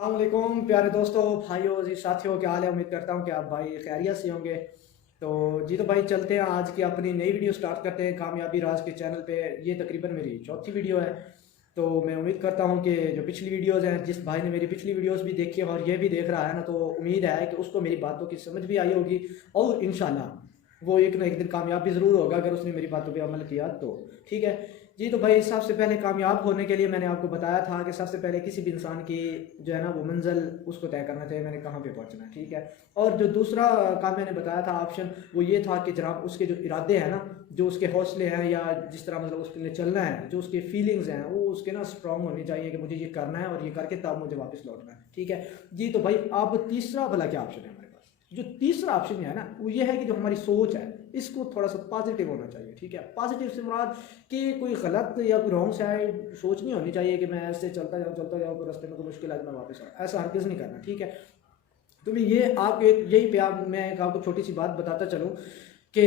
السلام علیکم پیارے دوستوں، بھائیوں، عزیز ساتھیوں، کیا حال ہے؟ امید کرتا ہوں کہ آپ بھائی خیریت سے ہوں گے۔ تو بھائی چلتے ہیں، آج کی اپنی نئی ویڈیو سٹارٹ کرتے ہیں کامیابی راز کے چینل پہ۔ یہ تقریباً میری چوتھی ویڈیو ہے، تو میں امید کرتا ہوں کہ جو پچھلی ویڈیوز ہیں، جس بھائی نے میری پچھلی ویڈیوز بھی دیکھی اور یہ بھی دیکھ رہا ہے نا، تو امید ہے کہ اس کو میری باتوں کی سمجھ بھی آئی ہوگی، اور انشاءاللہ وہ ایک نہ ایک دن کامیاب بھی ضرور ہوگا اگر اس نے میری باتوں پہ عمل کیا تو۔ ٹھیک ہے جی، تو بھائی سب سے پہلے کامیاب ہونے کے لیے میں نے آپ کو بتایا تھا کہ سب سے پہلے کسی بھی انسان کی جو ہے نا وہ منزل اس کو طے کرنا چاہیے، میں نے کہاں پہ پہنچنا ہے۔ ٹھیک ہے، اور جو دوسرا کام میں نے بتایا تھا آپشن، وہ یہ تھا کہ جناب اس کے جو ارادے ہیں نا، جو اس کے حوصلے ہیں، یا جس طرح مطلب اس کے لیے چلنا ہے، جو اس کے فیلنگز ہیں، وہ اس کے نا اسٹرانگ ہونی چاہیے کہ مجھے یہ کرنا ہے اور یہ کر کے تب مجھے واپس لوٹنا ہے۔ ٹھیک ہے جی، تو بھائی اب تیسرا بھلا کیا آپشن ہے ہمارے پاس؟ جو تیسرا آپشن ہے نا، وہ یہ ہے کہ جو ہماری سوچ ہے اس کو تھوڑا سا پازیٹیو ہونا چاہیے۔ ٹھیک ہے، پازیٹیو سے مراد کہ کوئی غلط یا کوئی رانگ سائڈ سوچ نہیں ہونی چاہیے کہ میں ایسے چلتا جاؤں تو رستے میں کوئی مشکل آئے تو میں واپس آؤں، ایسا ہرگز نہیں کرنا۔ ٹھیک ہے، تو میں یہ آپ کے یہی پہ میں آپ کو چھوٹی سی بات بتاتا چلوں کہ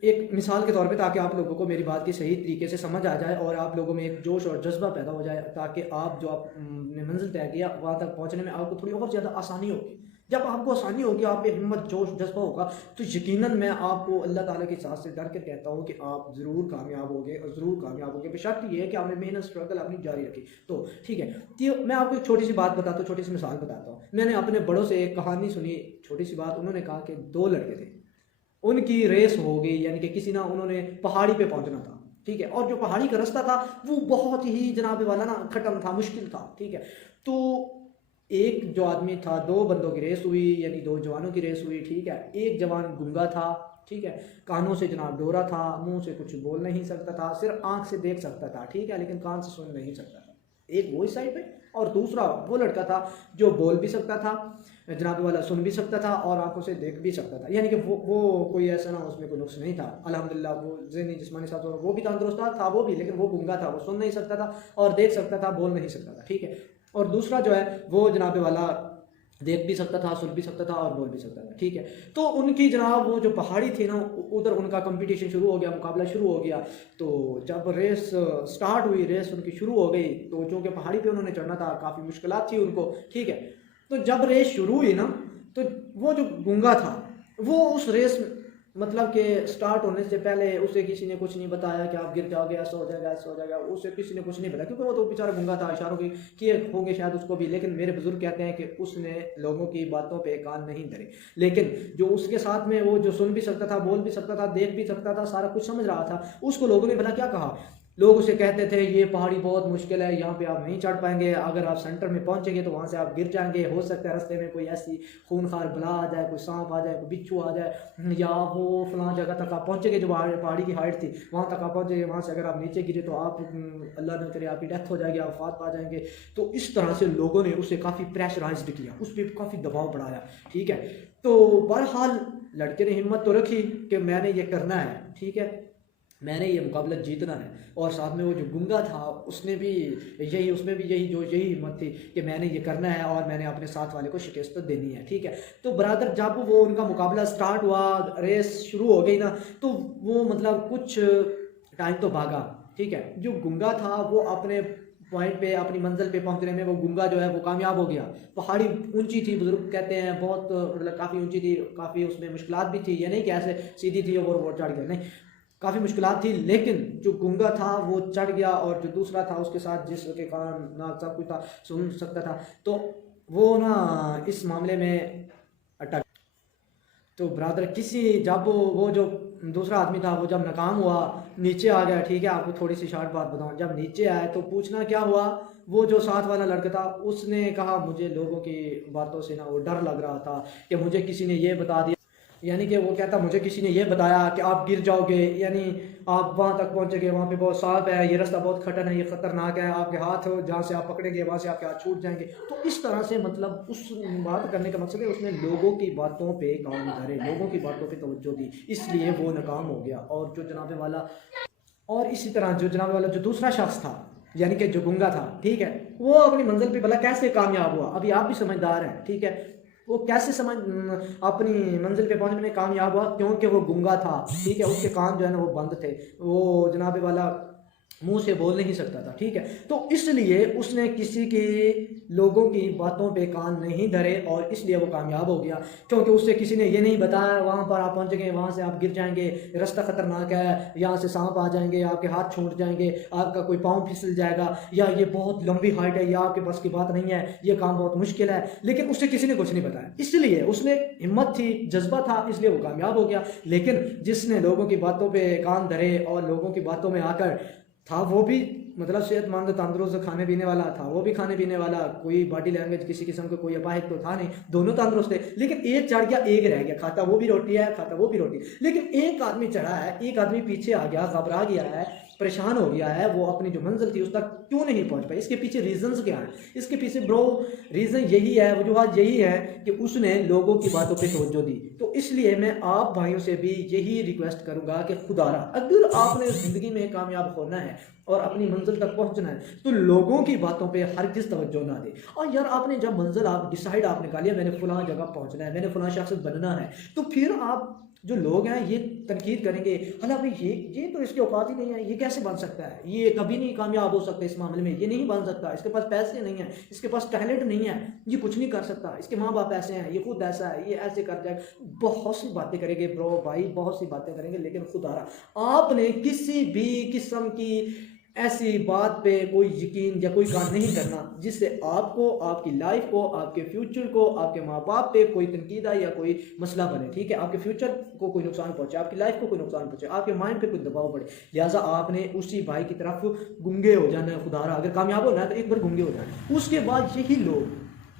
ایک مثال کے طور پہ، تاکہ آپ لوگوں کو میری بات کی صحیح طریقے سے سمجھ آ جائے اور آپ لوگوں میں ایک جوش اور جذبہ پیدا ہو جائے، تاکہ آپ جو آپ نے منزل طے کیا وہاں تک پہنچنے میں آپ کو تھوڑی اور زیادہ آسانی ہوگی۔ جب آپ کو آسانی ہوگی، آپ پہ ہمت، جوش، جذبہ ہوگا، تو یقیناً میں آپ کو اللہ تعالیٰ کی ذات سے ڈر کے کہتا ہوں کہ آپ ضرور کامیاب ہوگے، اور ضرور کامیاب ہوگے، بشرط یہ ہے کہ آپ نے محنت، اسٹرگل اپنی جاری رکھی تو۔ ٹھیک ہے، تو میں آپ کو ایک چھوٹی سی بات بتاتا ہوں، چھوٹی سی مثال بتاتا ہوں۔ میں نے اپنے بڑوں سے ایک کہانی سنی، چھوٹی سی بات، انہوں نے کہا کہ دو لڑکے تھے، ان کی ریس ہو گئی، یعنی کہ کسی نہ انہوں نے پہاڑی پہ پہنچنا تھا۔ ٹھیک ہے، اور جو پہاڑی کا رستہ تھا وہ بہت ہی جناب والا نا کھٹم تھا، مشکل تھا۔ ٹھیک ہے، تو ایک جو آدمی تھا، دو بندوں کی ریس ہوئی، یعنی دو جوانوں کی ریس ہوئی۔ ٹھیک ہے، ایک جوان گنگا تھا، ٹھیک ہے، کانوں سے جناب ڈورا تھا، منہ سے کچھ بول نہیں سکتا تھا، صرف آنکھ سے دیکھ سکتا تھا، ٹھیک ہے، لیکن کان سے سن نہیں سکتا تھا، ایک وہ اس سائڈ پہ، اور دوسرا وہ لڑکا تھا جو بول بھی سکتا تھا جناب والا، سن بھی سکتا تھا، اور آنکھوں سے دیکھ بھی سکتا تھا، یعنی کہ وہ کوئی ایسا نہ، اس میں کوئی نقص نہیں تھا الحمدللہ، وہ ذہنی جسمانی ساتھ وہ بھی تندرست تھا وہ بھی، لیکن وہ گنگا تھا، وہ سن نہیں سکتا تھا اور دیکھ سکتا تھا، بول نہیں سکتا تھا۔ ٹھیک ہے، اور دوسرا جو ہے وہ جناب والا دیکھ بھی سکتا تھا، سن بھی سکتا تھا اور بول بھی سکتا تھا۔ ٹھیک ہے، تو ان کی جناب وہ جو پہاڑی تھی نا، ادھر ان کا کمپٹیشن شروع ہو گیا، مقابلہ شروع ہو گیا۔ تو جب ریس سٹارٹ ہوئی، ریس ان کی شروع ہو گئی، تو چونکہ پہاڑی پہ انہوں نے چڑھنا تھا، کافی مشکلات تھی ان کو۔ ٹھیک ہے، تو جب ریس شروع ہوئی نا، تو وہ جو گنگا تھا وہ اس ریس مطلب کہ سٹارٹ ہونے سے پہلے اسے کسی نے کچھ نہیں بتایا کہ آپ گر جاؤ گے، ایسا ہو جائے گا، ایسا ہو جائے گا، اسے کسی نے کچھ نہیں بتایا، کیونکہ وہ تو بیچارہ گنگا تھا، اشاروں کی کیے ہوں گے شاید اس کو بھی، لیکن میرے بزرگ کہتے ہیں کہ اس نے لوگوں کی باتوں پہ کان نہیں دھرے۔ لیکن جو اس کے ساتھ میں وہ جو سن بھی سکتا تھا، بول بھی سکتا تھا، دیکھ بھی سکتا تھا، سارا کچھ سمجھ رہا تھا، اس کو لوگوں نے بھلا کیا کہا؟ لوگ اسے کہتے تھے یہ پہاڑی بہت مشکل ہے، یہاں پہ آپ نہیں چڑھ پائیں گے، اگر آپ سینٹر میں پہنچیں گے تو وہاں سے آپ گر جائیں گے، ہو سکتا ہے رستے میں کوئی ایسی خونخوار بلا آ جائے، کوئی سانپ آ جائے، کوئی بچھو آ جائے، یا وہ فلاں جگہ تک آپ پہنچیں گے، جو پہاڑی کی ہائٹ تھی وہاں تک آپ پہنچیں گے، وہاں سے اگر آپ نیچے گرے تو آپ اللہ نہ کرے آپ کی ڈیتھ ہو جائے گی، آپ وفات پا جائیں گے۔ تو اس طرح سے لوگوں نے اسے کافی پریشرائزڈ کیا، اس پہ کافی دباؤ بڑھایا۔ ٹھیک ہے، تو بہرحال لڑکے نے ہمت تو رکھی کہ میں نے یہ کرنا ہے، ٹھیک ہے، میں نے یہ مقابلہ جیتنا ہے، اور ساتھ میں وہ جو گنگا تھا اس میں بھی یہی ہمت تھی کہ میں نے یہ کرنا ہے اور میں نے اپنے ساتھ والے کو شکست دینی ہے۔ ٹھیک ہے، تو برادر جب وہ ان کا مقابلہ سٹارٹ ہوا، ریس شروع ہو گئی نا، تو وہ مطلب کچھ ٹائم تو بھاگا۔ ٹھیک ہے، جو گنگا تھا وہ اپنے پوائنٹ پہ، اپنی منزل پہ پہنچنے میں وہ گنگا جو ہے وہ کامیاب ہو گیا۔ پہاڑی اونچی تھی، بزرگ کہتے ہیں بہت مطلب کافی اونچی تھی، کافی اس میں مشکلات بھی تھی، یہ نہیں کہ ایسے سیدھی تھی اور وہ چڑھ گیا، نہیں، کافی مشکلات تھی، لیکن جو گنگا تھا وہ چڑھ گیا، اور جو دوسرا تھا اس کے ساتھ جس کے کان ناک سب کچھ تھا، سن سکتا تھا، تو وہ نا اس معاملے میں اٹک۔ تو برادر جب وہ جو دوسرا آدمی تھا وہ جب ناکام ہوا، نیچے آ گیا۔ ٹھیک ہے، آپ کو تھوڑی سی شارٹ بات بتاؤں، جب نیچے آئے تو پوچھنا کیا ہوا، وہ جو ساتھ والا لڑکا تھا اس نے کہا مجھے لوگوں کی باتوں سے نا وہ ڈر لگ رہا تھا کہ مجھے کسی نے یہ بتا دیا، یعنی کہ وہ کہتا مجھے کسی نے یہ بتایا کہ آپ گر جاؤ گے، یعنی آپ وہاں تک پہنچے گے، وہاں پہ بہت سانپ ہے، یہ رستہ بہت کھٹن ہے، یہ خطرناک ہے، آپ کے ہاتھ جہاں سے آپ پکڑیں گے وہاں سے آپ کے ہاتھ چھوٹ جائیں گے۔ تو اس طرح سے مطلب اس بات کرنے کا مقصد ہے اس نے لوگوں کی باتوں پہ کان دھرے، لوگوں کی باتوں پہ توجہ دی، اس لیے وہ ناکام ہو گیا۔ اور جو جناب والا، اور اسی طرح جو جناب والا جو دوسرا شخص تھا، یعنی کہ جو گنگا تھا، ٹھیک ہے، وہ اپنی منزل پہ بھلا کیسے کامیاب ہوا؟ ابھی آپ بھی سمجھدار ہیں، ٹھیک ہے، وہ کیسے اپنی منزل پہ پہنچنے میں کامیاب ہوا؟ کیونکہ وہ گنگا تھا، ٹھیک ہے، اس کے کان جو ہے نا وہ بند تھے، وہ جناب والا منہ سے بول نہیں سکتا تھا، ٹھیک ہے، تو اس لیے اس نے کسی کی لوگوں کی باتوں پہ کان نہیں دھرے اور اس لیے وہ کامیاب ہو گیا، کیونکہ اس سے کسی نے یہ نہیں بتایا وہاں پر آپ پہنچ گئے، وہاں سے آپ گر جائیں گے، راستہ خطرناک ہے، یہاں سے سانپ آ جائیں گے، آپ کے ہاتھ چھوٹ جائیں گے، آپ کا کوئی پاؤں پھسل جائے گا، یا یہ بہت لمبی ہائٹ ہے، یا آپ کے بس کی بات نہیں ہے، یہ کام بہت مشکل ہے، لیکن اس سے کسی نے کچھ نہیں بتایا، اس لیے اس نے ہمت تھی، جذبہ تھا، اس لیے وہ کامیاب ہو گیا۔ لیکن جس نے لوگوں کی باتوں پہ کان دھرے اور لوگوں کی باتوں میں آ کر تھا، وہ بھی مطلب صحت مند تندرست کھانے پینے والا تھا، وہ بھی کھانے پینے والا، کوئی باڈی لینگویج کسی قسم کا کوئی اپاہج تو تھا نہیں، دونوں تندرست تھے، لیکن ایک چڑھ گیا ایک رہ گیا، کھاتا وہ بھی روٹی ہے، کھاتا وہ بھی روٹی، لیکن ایک آدمی چڑھا ہے، ایک آدمی پیچھے آ گیا، گھبرا گیا ہے، پریشان ہو گیا ہے، وہ اپنی جو منزل تھی اس تک کیوں نہیں پہنچ پائی، اس کے پیچھے ریزنز کیا ہیں؟ اس کے پیچھے برو ریزن یہی ہے، وجوہات یہی ہے کہ اس نے لوگوں کی باتوں پہ توجہ دی۔ تو اس لیے میں آپ بھائیوں سے بھی یہی ریکویسٹ کروں گا کہ خدا را اگر آپ نے زندگی میں کامیاب ہونا ہے اور اپنی منزل تک پہنچنا ہے تو لوگوں کی باتوں پہ ہرگز توجہ نہ دے۔ اور یار آپ نے جب منزل آپ ڈیسائیڈ آپ نے کر لیا میں نے فلاں جگہ پہنچنا ہے، میں نے فلاں شخص بننا ہے، تو پھر آپ جو لوگ ہیں یہ تنقید کریں گے، حالانکہ یہ تو اس کے اوقات ہی نہیں ہے، یہ کیسے بن سکتا ہے، یہ کبھی نہیں کامیاب ہو سکتا اس معاملے میں، یہ نہیں بن سکتا، اس کے پاس پیسے نہیں ہیں، اس کے پاس ٹیلنٹ نہیں ہے، یہ کچھ نہیں کر سکتا، اس کے ماں باپ ایسے ہیں، یہ خود ایسا ہے، یہ ایسے کر جائے، بہت سی باتیں کریں گے برو بھائی، بہت سی باتیں کریں گے، لیکن خدا را آپ نے کسی بھی قسم کی ایسی بات پہ کوئی یقین یا کوئی کام نہیں کرنا جس سے آپ کو، آپ کی لائف کو، آپ کے فیوچر کو، آپ کے ماں باپ پہ کوئی تنقید آئے یا کوئی مسئلہ بنے، ٹھیک ہے، آپ کے فیوچر کو کوئی نقصان پہنچے، آپ کی لائف کو کوئی نقصان پہنچے، آپ کے مائنڈ پہ کوئی دباؤ پڑے، لہٰذا آپ نے اسی بھائی کی طرف گنگے ہو جانا ہے۔ خدا را اگر کامیاب ہونا ہے تو ایک بار گنگے ہو جانا ہے، اس کے بعد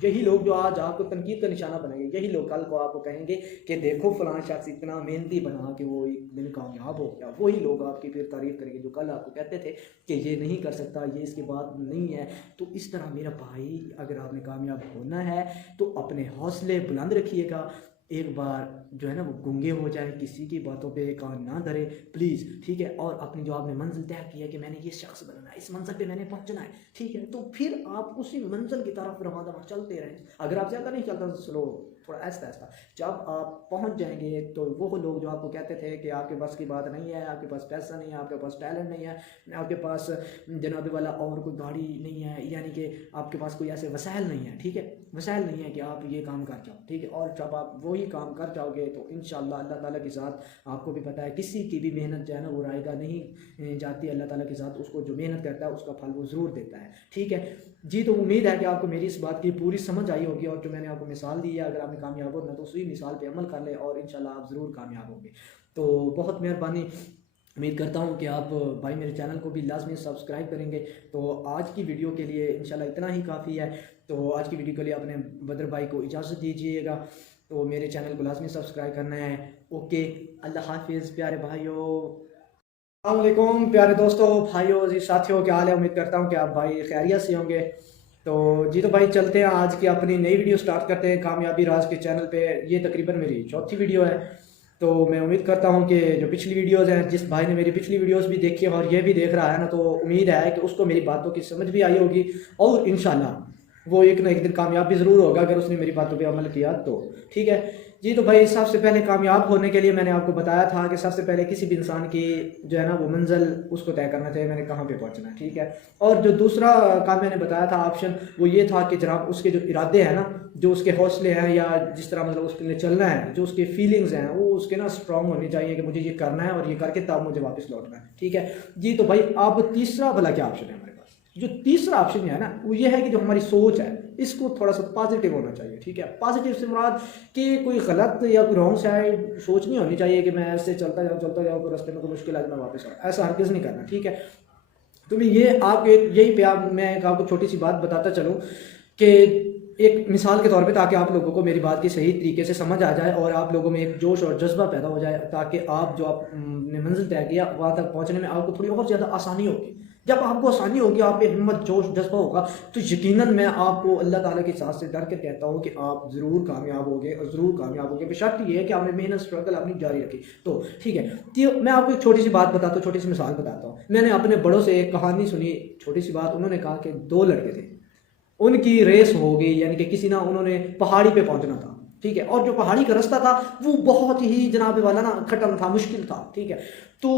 یہی لوگ جو آج آپ کو تنقید کا نشانہ بنائیں گے، یہی لوگ کل کو آپ کو کہیں گے کہ دیکھو فلاں شخص اتنا محنتی بنا کہ وہ ایک دن کامیاب ہو گیا، وہی لوگ آپ کی پھر تعریف کریں گے جو کل آپ کو کہتے تھے کہ یہ نہیں کر سکتا، یہ اس کے بعد نہیں ہے۔ تو اس طرح میرا بھائی اگر آپ نے کامیاب ہونا ہے تو اپنے حوصلے بلند رکھیے گا، ایک بار جو ہے نا وہ گنگے ہو جائے، کسی کی باتوں پہ کان نہ دھرے پلیز، ٹھیک ہے، اور اپنی جو آپ نے منزل طے کی ہے کہ میں نے یہ شخص بننا ہے، اس منزل پہ میں نے پہنچنا ہے، ٹھیک ہے، تو پھر آپ اسی منزل کی طرف رواں دواں چلتے رہیں، اگر آپ زیادہ نہیں چلتا تو سلو، تھوڑا آہستہ آہستہ، جب آپ پہنچ جائیں گے تو وہ لوگ جو آپ کو کہتے تھے کہ آپ کے بس کی بات نہیں ہے، آپ کے پاس پیسہ نہیں ہے، آپ کے پاس ٹیلنٹ نہیں ہے، آپ کے پاس جناب والا اور کوئی گاڑی نہیں ہے، یعنی کہ آپ کے پاس کوئی ایسے وسائل نہیں ہے، ٹھیک ہے، وسائل نہیں ہے کہ آپ یہ کام کر جاؤ، ٹھیک ہے، اور جب آپ وہی کام کر جاؤ گے تو انشاءاللہ اللہ تعالیٰ کے ساتھ آپ کو بھی پتہ ہے کسی کی بھی محنت جو ہے نا وہ رائے گا نہیں جاتی، اللہ تعالیٰ کے ساتھ اس کو جو محنت کرتا ہے اس کا پھل وہ ضرور دیتا ہے، ٹھیک ہے جی۔ تو امید ہے کہ آپ کو میری اس بات کی پوری سمجھ آئی ہوگی، اور جو میں نے آپ کو مثال دی ہے اگر آپ نے کامیاب ہونا تو اسی مثال پہ عمل کر لیں اور انشاءاللہ آپ ضرور کامیاب ہوں گے۔ تو بہت مہربانی، امید کرتا ہوں کہ آپ بھائی میرے چینل کو بھی لازمی سبسکرائب کریں گے۔ تو آج کی ویڈیو کے لیے انشاءاللہ اتنا ہی کافی ہے، تو آج کی ویڈیو کے لیے اپنے بدر بھائی کو اجازت دیجیے گا، تو میرے چینل کو لازمی سبسکرائب کرنا ہے۔ اوکے، اللہ حافظ پیارے بھائیوں، السلام علیکم پیارے دوستوں، بھائیوں جی، ساتھیوں، کیا حال ہے؟ امید کرتا ہوں کہ آپ بھائی خیریت سے ہوں گے۔ تو جی تو بھائی چلتے ہیں آج کی اپنی نئی ویڈیو سٹارٹ کرتے ہیں کامیابی راز کے چینل پہ، یہ تقریباً میری چوتھی ویڈیو ہے۔ تو میں امید کرتا ہوں کہ جو پچھلی ویڈیوز ہیں، جس بھائی نے میری پچھلی ویڈیوز بھی دیکھی اور یہ بھی دیکھ رہا ہے نا، تو امید ہے کہ اس کو میری باتوں کی سمجھ بھی آئی ہوگی، اور انشاءاللہ وہ ایک نہ ایک دن کامیاب بھی ضرور ہوگا اگر اس نے میری باتوں پہ عمل کیا تو، ٹھیک ہے جی۔ تو بھائی سب سے پہلے کامیاب ہونے کے لیے میں نے آپ کو بتایا تھا کہ سب سے پہلے کسی بھی انسان کی جو ہے نا وہ منزل اس کو طے کرنا چاہیے، میں نے کہاں پہ پہنچنا ہے، ٹھیک ہے۔ اور جو دوسرا کام میں نے بتایا تھا آپشن، وہ یہ تھا کہ جناب اس کے جو ارادے ہیں نا، جو اس کے حوصلے ہیں، یا جس طرح مطلب اس کے لیے چلنا ہے، جو اس کے فیلنگز ہیں وہ اس کے نا اسٹرانگ ہونی چاہیے کہ مجھے یہ کرنا ہے اور یہ کر کے تب مجھے واپس لوٹنا ہے، ٹھیک ہے جی۔ تو بھائی اب تیسرا بھلا کیا آپشن ہے ہمارے پاس؟ جو تیسرا آپشن ہے نا وہ یہ ہے کہ جو ہماری سوچ ہے اس کو تھوڑا سا پازیٹیو ہونا چاہیے، ٹھیک ہے۔ پازیٹیو سے مراد کہ کوئی غلط یا کوئی رانگ سائڈ سوچ نہیں ہونی چاہیے کہ میں ایسے چلتا جاؤں کوئی راستے میں کوئی مشکل آئے میں واپس آؤں، ایسا ہرگز نہیں کرنا، ٹھیک ہے۔ تو میں یہ آپ کو یہی پہ میں آپ کو چھوٹی سی بات بتاتا چلوں کہ ایک مثال کے طور پہ، تاکہ آپ لوگوں کو میری بات کی صحیح طریقے سے سمجھ آ جائے اور آپ لوگوں میں ایک جوش اور جذبہ پیدا ہو جائے، تاکہ آپ جو آپ نے منزل طے کیا وہاں تک پہنچنے میں آپ کو تھوڑی اور زیادہ آسانی ہوگی۔ جب آپ کو آسانی ہوگی، آپ پہ ہمت جوش جذبہ ہوگا، تو یقیناً میں آپ کو اللہ تعالیٰ کی ذات سے ڈر کے کہتا ہوں کہ آپ ضرور کامیاب ہوگے، اور ضرور کامیاب ہوگے، بشرط یہ ہے کہ آپ نے محنت اسٹرگل اپنی جاری رکھی تو، ٹھیک ہے۔ تو میں آپ کو ایک چھوٹی سی بات بتاتا ہوں، چھوٹی سی مثال بتاتا ہوں۔ میں نے اپنے بڑوں سے ایک کہانی سنی، چھوٹی سی بات، انہوں نے کہا کہ دو لڑکے تھے، ان کی ریس ہو گئی، یعنی کہ کسی نہ انہوں نے پہاڑی پہ پہنچنا تھا، ٹھیک ہے، اور جو پہاڑی کا راستہ تھا وہ بہت ہی جناب والا نا کھٹم تھا، مشکل تھا، ٹھیک ہے۔ تو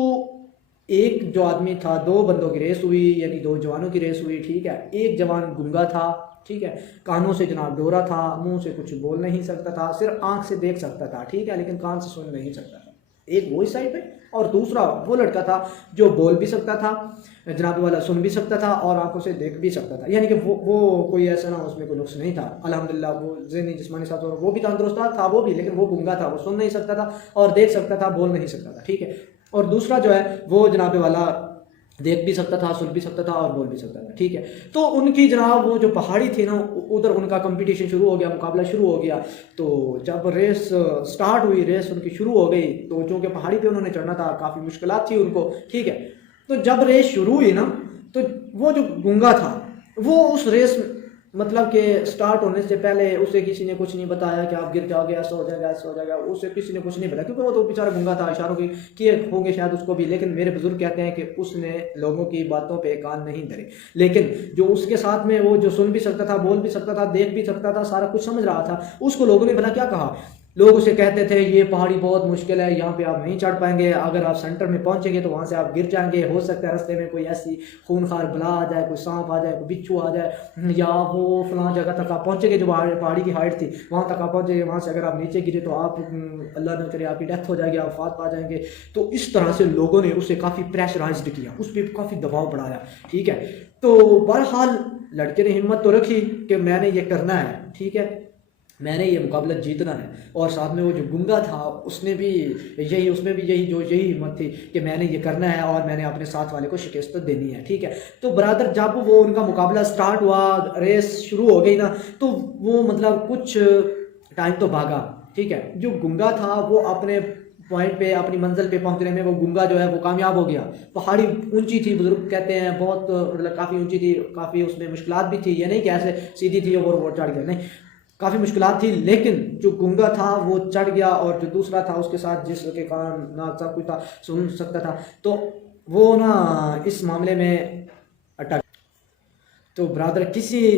ایک جو آدمی تھا، دو بندوں کی ریس ہوئی، یعنی دو جوانوں کی ریس ہوئی، ٹھیک ہے۔ ایک جوان گنگا تھا، ٹھیک ہے، کانوں سے جناب ڈورا تھا، منہ سے کچھ بول نہیں سکتا تھا، صرف آنکھ سے دیکھ سکتا تھا، ٹھیک ہے، لیکن کان سے سن نہیں سکتا تھا، ایک وہ اس سائڈ پہ، اور دوسرا وہ لڑکا تھا جو بول بھی سکتا تھا جناب والا، سن بھی سکتا تھا اور آنکھوں سے دیکھ بھی سکتا تھا، یعنی کہ وہ کوئی ایسا نہ اس میں کوئی نقص نہیں تھا الحمدللہ، وہ ذہنی جسمانی ساتھ وہ بھی تندرست تھا وہ بھی، لیکن وہ گنگا تھا، وہ سن نہیں سکتا تھا اور دیکھ سکتا تھا، بول نہیں سکتا تھا، ٹھیک ہے، اور دوسرا جو ہے وہ جناب والا دیکھ بھی سکتا تھا، سن بھی سکتا تھا اور بول بھی سکتا تھا، ٹھیک ہے۔ تو ان کی جناب وہ جو پہاڑی تھی نا، ادھر ان کا کمپٹیشن شروع ہو گیا، مقابلہ شروع ہو گیا، تو جب ریس سٹارٹ ہوئی، ریس ان کی شروع ہو گئی، تو چونکہ پہاڑی پہ انہوں نے چڑھنا تھا، کافی مشکلات تھی ان کو، ٹھیک ہے، تو جب ریس شروع ہوئی نا، تو وہ جو گنگا تھا وہ اس ریس مطلب کہ سٹارٹ ہونے سے پہلے اسے کسی نے کچھ نہیں بتایا کہ آپ گر جاؤ گے، ایسا ہو جائے گا، ایسا ہو جائے گا، اسے کسی نے کچھ نہیں بتایا، کیونکہ وہ تو بیچارہ گنگا تھا، اشاروں کے کیے ہوں گے شاید اس کو بھی، لیکن میرے بزرگ کہتے ہیں کہ اس نے لوگوں کی باتوں پہ کان نہیں دھرے، لیکن جو اس کے ساتھ میں وہ جو سن بھی سکتا تھا، بول بھی سکتا تھا، دیکھ بھی سکتا تھا، سارا کچھ سمجھ رہا تھا، اس کو لوگوں نے بھلا کیا کہا، لوگ اسے کہتے تھے یہ پہاڑی بہت مشکل ہے، یہاں پہ آپ نہیں چڑھ پائیں گے، اگر آپ سینٹر میں پہنچیں گے تو وہاں سے آپ گر جائیں گے، ہو سکتا ہے رستے میں کوئی ایسی خونخوار بلا آ جائے، کوئی سانپ آ جائے، کوئی بچھو آ جائے، یا وہ فلاں جگہ تک آپ پہنچیں گے جو پہاڑی کی ہائٹ تھی وہاں تک آپ پہنچیں گے، وہاں سے اگر آپ نیچے گرے تو آپ اللہ نہ کرے آپ کی ڈیتھ ہو جائے گی، آپ فات پا جائیں گے۔ تو اس طرح سے لوگوں نے اسے کافی پریشرائزڈ کیا، اس پہ کافی دباؤ بڑھایا، ٹھیک ہے۔ تو بہرحال لڑکے نے ہمت تو رکھی کہ میں نے یہ کرنا ہے، ٹھیک ہے، میں نے یہ مقابلہ جیتنا ہے، اور ساتھ میں وہ جو گنگا تھا اس میں بھی یہی ہمت تھی کہ میں نے یہ کرنا ہے اور میں نے اپنے ساتھ والے کو شکست دینی ہے، ٹھیک ہے۔ تو برادر جب وہ ان کا مقابلہ سٹارٹ ہوا، ریس شروع ہو گئی نا، تو وہ مطلب کچھ ٹائم تو بھاگا، ٹھیک ہے، جو گنگا تھا وہ اپنے پوائنٹ پہ، اپنی منزل پہ پہنچنے میں وہ گنگا جو ہے وہ کامیاب ہو گیا۔ پہاڑی اونچی تھی، بزرگ کہتے ہیں بہت مطلب کافی اونچی تھی، کافی اس میں مشکلات بھی تھی، یہ نہیں کہ ایسے سیدھی تھی اور وہ چڑھ گیا، نہیں، کافی مشکلات تھی، لیکن جو گنگا تھا وہ چڑھ گیا، اور جو دوسرا تھا اس کے ساتھ جس کے کان ناک سب کچھ تھا، سن سکتا تھا، تو وہ نا اس معاملے میں اٹک۔ تو برادر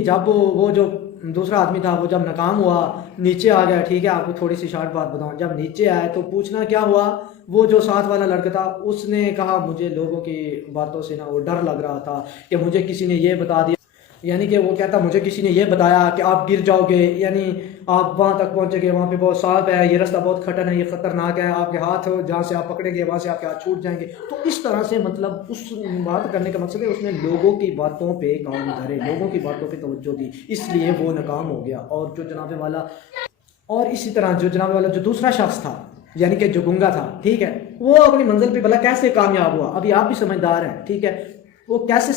جب وہ جو دوسرا آدمی تھا وہ جب ناکام ہوا، نیچے آ گیا، ٹھیک ہے، آپ کو تھوڑی سی شارٹ بات بتاؤں، جب نیچے آئے تو پوچھنا کیا ہوا، وہ جو ساتھ والا لڑکا تھا اس نے کہا مجھے لوگوں کی باتوں سے نا وہ ڈر لگ رہا تھا کہ مجھے کسی نے یہ بتا دیا، یعنی کہ وہ کہتا مجھے کسی نے یہ بتایا کہ آپ گر جاؤ گے، یعنی آپ وہاں تک پہنچیں گے، وہاں پہ بہت سانپ ہے، یہ رستہ بہت کھٹن ہے، یہ خطرناک ہے، آپ کے ہاتھ جہاں سے آپ پکڑیں گے وہاں سے آپ کے ہاتھ چھوٹ جائیں گے۔ تو اس طرح سے مطلب اس بات کرنے کا مقصد ہے اس نے لوگوں کی باتوں پہ کان دھرے، لوگوں کی باتوں پہ توجہ دی، اس لیے وہ ناکام ہو گیا۔ اور جو جناب والا، اور اسی طرح جو جناب والا جو دوسرا شخص تھا یعنی کہ جو گنگا تھا، ٹھیک ہے، وہ اپنی منزل پہ بھلا کیسے کامیاب ہوا، ابھی آپ بھی سمجھدار ہیں، ٹھیک ہے، وہ کیسے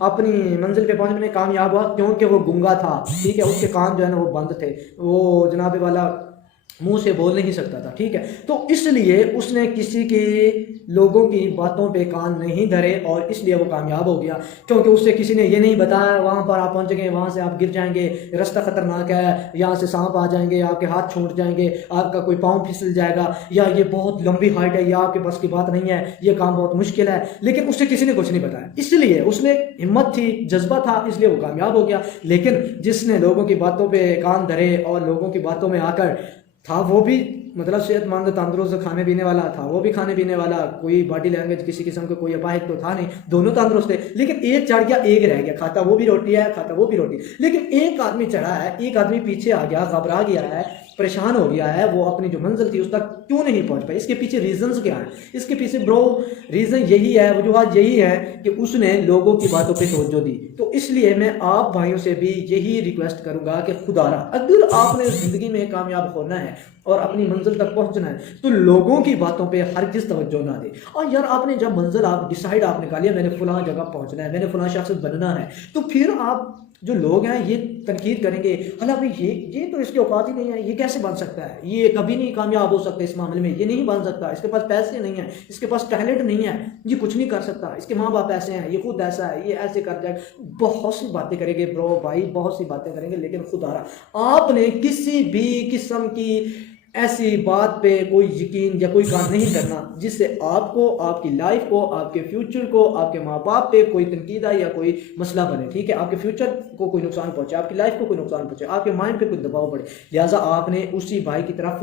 اپنی منزل پہ پہنچنے میں کامیاب ہوا، کیونکہ وہ گنگا تھا، ٹھیک ہے، اس کے کان جو ہے نا وہ بند تھے، وہ جناب والا منہ سے بول نہیں سکتا تھا، ٹھیک ہے، تو اس لیے اس نے کسی کی لوگوں کی باتوں پہ کان نہیں دھرے، اور اس لیے وہ کامیاب ہو گیا، کیونکہ اس سے کسی نے یہ نہیں بتایا وہاں پر آپ پہنچیں گے وہاں سے آپ گر جائیں گے، رستہ خطرناک ہے، یہاں سے سانپ آ جائیں گے، آپ کے ہاتھ چھوٹ جائیں گے، آپ کا کوئی پاؤں پھسل جائے گا، یا یہ بہت لمبی ہائٹ ہے، یہ آپ کے بس کی بات نہیں ہے، یہ کام بہت مشکل ہے، لیکن اس سے کسی نے کچھ نہیں بتایا، اس لیے اس میں ہمت تھی، جذبہ تھا، اس لیے وہ کامیاب ہو گیا۔ لیکن جس نے لوگوں کی باتوں پہ کان دھرے اور لوگوں کی باتوں میں آ کر تھا، وہ بھی مطلب صحت مند تندرست کھانے پینے والا تھا، وہ بھی کھانے پینے والا، کوئی باڈی لینگویج کسی قسم کا کوئی اپاہج تو تھا نہیں، دونوں تندرست تھے، لیکن ایک چڑھ گیا ایک رہ گیا، کھاتا وہ بھی روٹی ہے کھاتا وہ بھی روٹی، لیکن ایک آدمی چڑھا ہے، ایک آدمی پیچھے آ گیا، گھبرا گیا ہے، پریشان ہو گیا ہے، وہ اپنی جو منزل تھی اس تک کیوں نہیں پہنچ پائے، اس کے پیچھے ریزنز کیا ہیں، اس کے پیچھے ریزن یہی ہے، وجوہات یہی ہے کہ اس نے لوگوں کی باتوں پہ توجہ دی۔ تو اس لیے میں آپ بھائیوں سے بھی یہی ریکویسٹ کروں گا کہ خدا را اگر آپ نے زندگی میں کامیاب ہونا ہے اور اپنی منزل تک پہنچنا ہے تو لوگوں کی باتوں پہ ہرگز توجہ نہ دے، اور یار آپ نے جب منزل آپ ڈیسائیڈ آپ نے کہا لیا میں نے فلاں جگہ پہنچنا ہے، میں نے فلاں شخص بننا ہے، تو پھر آپ جو لوگ ہیں یہ تنقید کریں گے، حالانکہ یہ تو اس کے اوقات ہی نہیں ہے، یہ کیسے بن سکتا ہے، یہ کبھی نہیں کامیاب ہو سکتا اس معاملے میں، یہ نہیں بن سکتا، اس کے پاس پیسے نہیں ہیں، اس کے پاس ٹیلنٹ نہیں ہے، یہ کچھ نہیں کر سکتا، اس کے ماں باپ ایسے ہیں، یہ خود ایسا ہے، یہ ایسے کر جائے، بہت سی باتیں کریں گے برو بھائی، بہت سی باتیں کریں گے، لیکن خدا را آپ نے کسی بھی قسم کی ایسی بات پہ کوئی یقین یا کوئی کام نہیں کرنا جس سے آپ کو، آپ کی لائف کو، آپ کے فیوچر کو، آپ کے ماں باپ پہ کوئی تنقید آئے یا کوئی مسئلہ بنے، ٹھیک ہے، آپ کے فیوچر کو کوئی نقصان پہنچے، آپ کی لائف کو کوئی نقصان پہنچے، آپ کے مائنڈ پہ کوئی دباؤ پڑے، لہٰذا آپ نے اسی بھائی کی طرف